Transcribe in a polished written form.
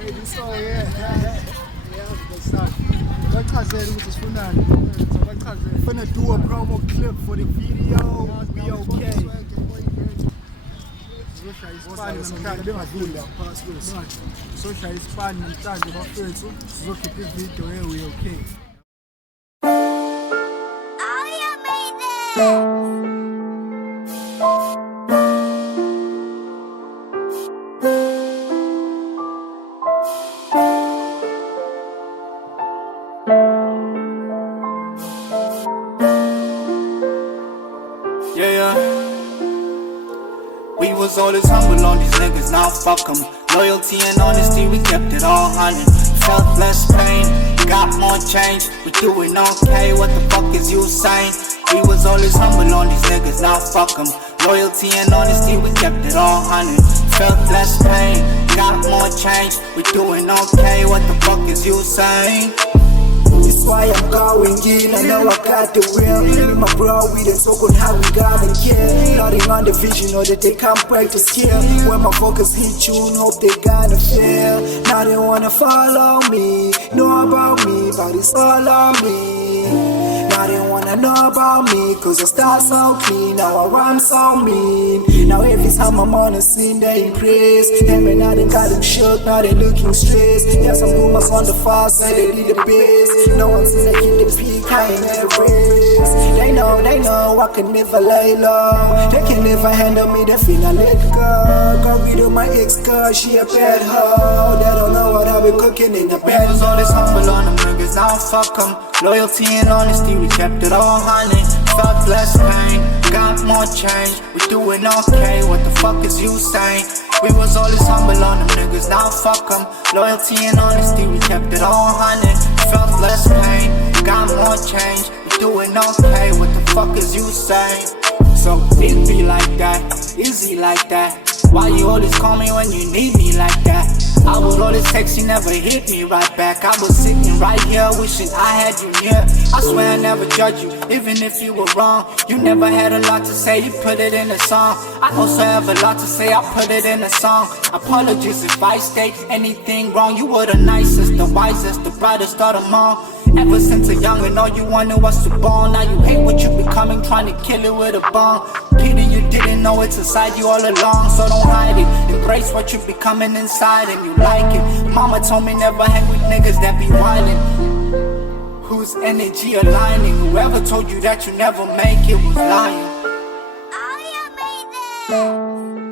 Hey, so yeah, good bachazela ukuthi sifunani so bachazela finna do a promo clip for the video. We okay. Soshaya isifani namhlanje bafethu sizokhipha ividiyo we okay. Yeah. We was always humble on these niggas, now fuck 'em. Loyalty and honesty, we kept it all honey. Felt less pain, got more change. We doing okay, what the fuck is you saying? We was always humble on these niggas, now fuck 'em. Loyalty and honesty, we kept it all honey. Felt less pain, got more change. We doing okay, what the fuck is you saying? That's why I'm going in, I know I got the will. Me and my bro, we done talk on how we gotta get. Nothing on the vision or that they can't break the skill. When my focus hit tune, hope they gonna feel. Now they wanna follow me, know about me, but it's all on me. Now they wanna know about me, cause I start so clean, now I rhyme so mean. Now every time I'm on the scene, they impress. Them and now they got them shook, now they looking stressed. There's some rumors on the far side, they did the best. No one's in the keep the peak, I ain't Everest. They know, I can never lay low. They can never handle me, they finna let go. Go rid of my ex-girl, she a bad hoe. They don't know what I've been cooking in the bed. We was always humble on them niggas, now fuck 'em. Loyalty and honesty, we kept it all honey. Felt less pain, got more change. We doing okay, what the fuck is you saying? We was always humble on them niggas, now fuck 'em. Loyalty and honesty, we kept it all honey. Felt less pain, got more change. We doing okay, what the fuck is you saying? So it be like that, easy like that. Why you always call me when you need me like that? I would always text you, never hit me right back. I was sitting right here wishing I had you here. I swear I never judge you, even if you were wrong. You never had a lot to say, you put it in a song. I also have a lot to say, I put it in a song. Apologies if I state anything wrong. You were the nicest, the wisest, the brightest of them all. Ever since a youngin', all you wanted was to ball. Now you hate what you becoming, trying to kill it with a bomb. Pity you didn't know it's inside you all along, so don't hide it. Embrace what you becoming inside and you like it. Mama told me never hang with niggas that be wildin'. Whose energy aligning? Whoever told you that you never make it was lying. Oh, you made it.